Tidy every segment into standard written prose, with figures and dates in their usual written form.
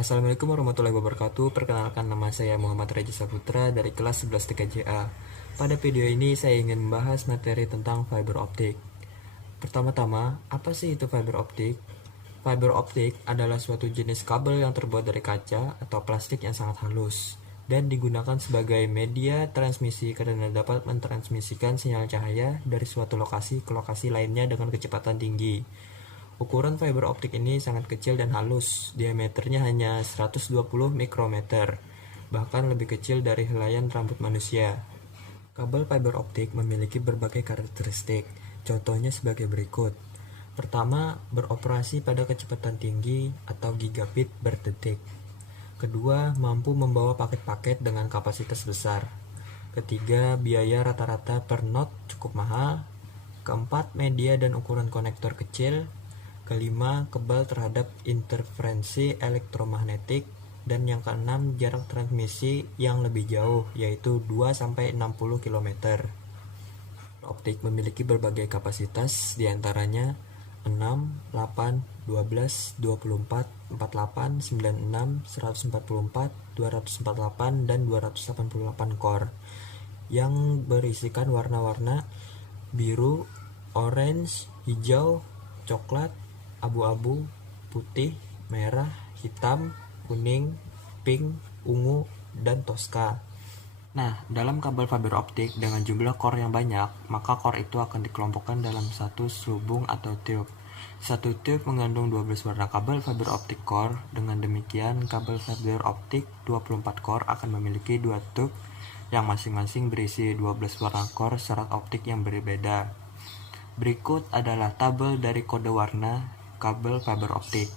Assalamualaikum warahmatullahi wabarakatuh. Perkenalkan, nama saya Muhammad Reza Saputra dari kelas 11 TKJA. Pada video ini saya ingin membahas materi tentang fiber optik. Pertama-tama, apa sih itu fiber optik? Fiber optik adalah suatu jenis kabel yang terbuat dari kaca atau plastik yang sangat halus dan digunakan sebagai media transmisi karena dapat mentransmisikan sinyal cahaya dari suatu lokasi ke lokasi lainnya dengan kecepatan tinggi. Ukuran fiber optik ini sangat kecil dan halus, diameternya hanya 120 mikrometer, bahkan lebih kecil dari helaian rambut manusia. Kabel fiber optik memiliki berbagai karakteristik, contohnya sebagai berikut. Pertama, beroperasi pada kecepatan tinggi atau gigabit per detik. Kedua, mampu membawa paket-paket dengan kapasitas besar. Ketiga, biaya rata-rata per not cukup mahal. Keempat, media dan ukuran konektor kecil. Kelima, kebal terhadap interferensi elektromagnetik. Dan yang keenam, jarak transmisi yang lebih jauh, yaitu 2-60 km. Optik memiliki berbagai kapasitas, diantaranya 6, 8, 12, 24, 48, 96, 144, 248, dan 288 core yang berisikan warna-warna biru, orange, hijau, coklat, abu-abu, putih, merah, hitam, kuning, pink, ungu, dan toska. Nah, dalam kabel fiber optik dengan jumlah core yang banyak, maka core itu akan dikelompokkan dalam satu selubung atau tube. Satu tube mengandung 12 warna kabel fiber optik core. Dengan demikian, kabel fiber optik 24 core akan memiliki dua tube yang masing-masing berisi 12 warna core serat optik yang berbeda. Berikut adalah tabel dari kode warna kabel fiber optik.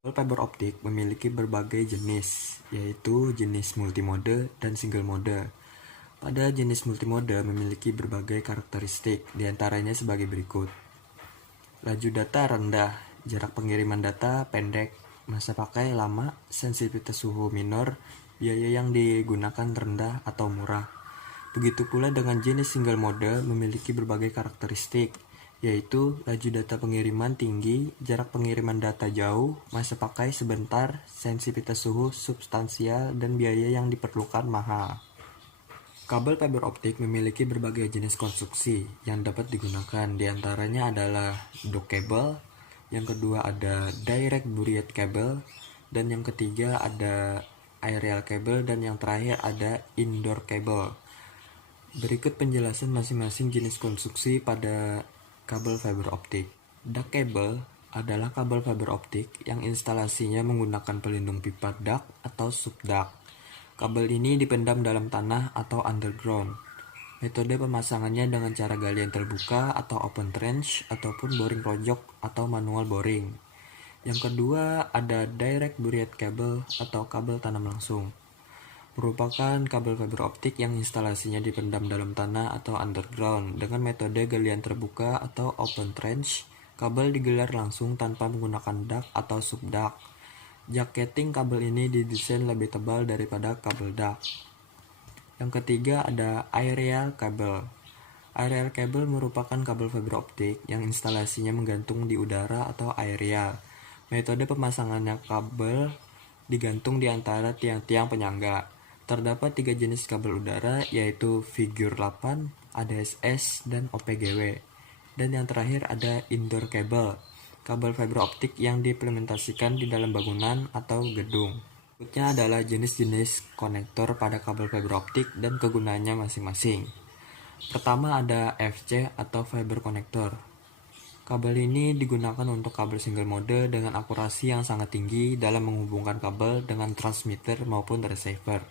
Kabel fiber optik memiliki berbagai jenis, yaitu jenis multimode dan single mode. Pada jenis multimode memiliki berbagai karakteristik, diantaranya sebagai berikut. Laju data rendah, jarak pengiriman data pendek, masa pakai lama, sensitivitas suhu minor, biaya yang digunakan rendah atau murah. Begitu pula dengan jenis single mode memiliki berbagai karakteristik, yaitu laju data pengiriman tinggi, jarak pengiriman data jauh, masa pakai sebentar, sensitivitas suhu substansial, dan biaya yang diperlukan mahal. Kabel fiber optik memiliki berbagai jenis konstruksi yang dapat digunakan, diantaranya adalah dock cable, yang kedua ada direct buried cable, dan yang ketiga ada aerial cable, dan yang terakhir ada indoor cable. Berikut penjelasan masing-masing jenis konstruksi pada kabel fiber optik. Duck cable adalah kabel fiber optik yang instalasinya menggunakan pelindung pipa duct atau subduct. Kabel ini dipendam dalam tanah atau underground. Metode pemasangannya dengan cara galian terbuka atau open trench ataupun boring rojok atau manual boring. Yang kedua ada direct buried cable atau kabel tanam langsung. Merupakan kabel fiber optik yang instalasinya dipendam dalam tanah atau underground dengan metode galian terbuka atau open trench. Kabel digelar langsung tanpa menggunakan duct atau subduct. Jacketing kabel ini didesain lebih tebal daripada kabel duct. Yang ketiga ada aerial cable. Aerial cable merupakan kabel fiber optik yang instalasinya menggantung di udara atau aerial. Metode pemasangannya kabel digantung di antara tiang-tiang penyangga. Terdapat 3 jenis kabel udara, yaitu Figure 8, ADSS, dan OPGW. Dan yang terakhir ada indoor cable, kabel fiber optik yang diimplementasikan di dalam bangunan atau gedung. Berikutnya adalah jenis-jenis konektor pada kabel fiber optik dan kegunaannya masing-masing. Pertama ada FC atau fiber connector. Kabel ini digunakan untuk kabel single mode dengan akurasi yang sangat tinggi dalam menghubungkan kabel dengan transmitter maupun receiver.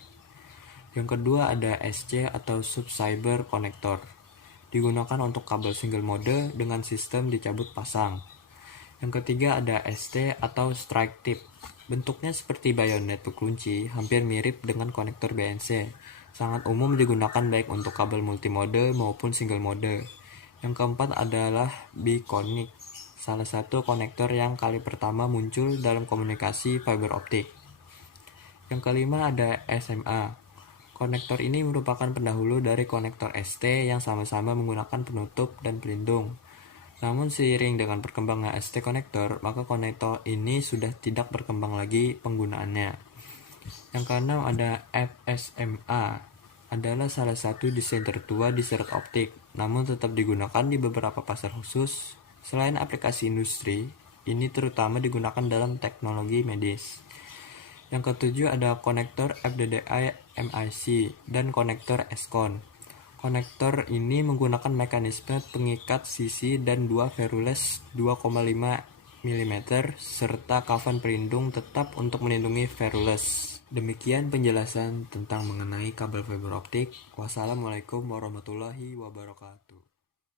Yang kedua ada SC atau subscriber connector. Digunakan untuk kabel single mode dengan sistem dicabut pasang. Yang ketiga ada ST atau strike tip. Bentuknya seperti bayonet berkunci, hampir mirip dengan konektor BNC. Sangat umum digunakan baik untuk kabel multimode maupun single mode. Yang keempat adalah biconic, salah satu konektor yang kali pertama muncul dalam komunikasi fiber optik. Yang kelima ada SMA. Konektor ini merupakan pendahulu dari konektor ST yang sama-sama menggunakan penutup dan pelindung. Namun seiring dengan perkembangan ST konektor, maka konektor ini sudah tidak berkembang lagi penggunaannya. Yang keenam ada FSMA, adalah salah satu desain tertua di serut optik, namun tetap digunakan di beberapa pasar khusus. Selain aplikasi industri, ini terutama digunakan dalam teknologi medis. Yang ketujuh ada konektor FDDI MIC dan konektor SCON. Konektor ini menggunakan mekanisme pengikat sisi dan dua verules 2,5 mm serta kafan pelindung tetap untuk melindungi verules. Demikian penjelasan tentang mengenai kabel fiber optik. Wassalamualaikum warahmatullahi wabarakatuh.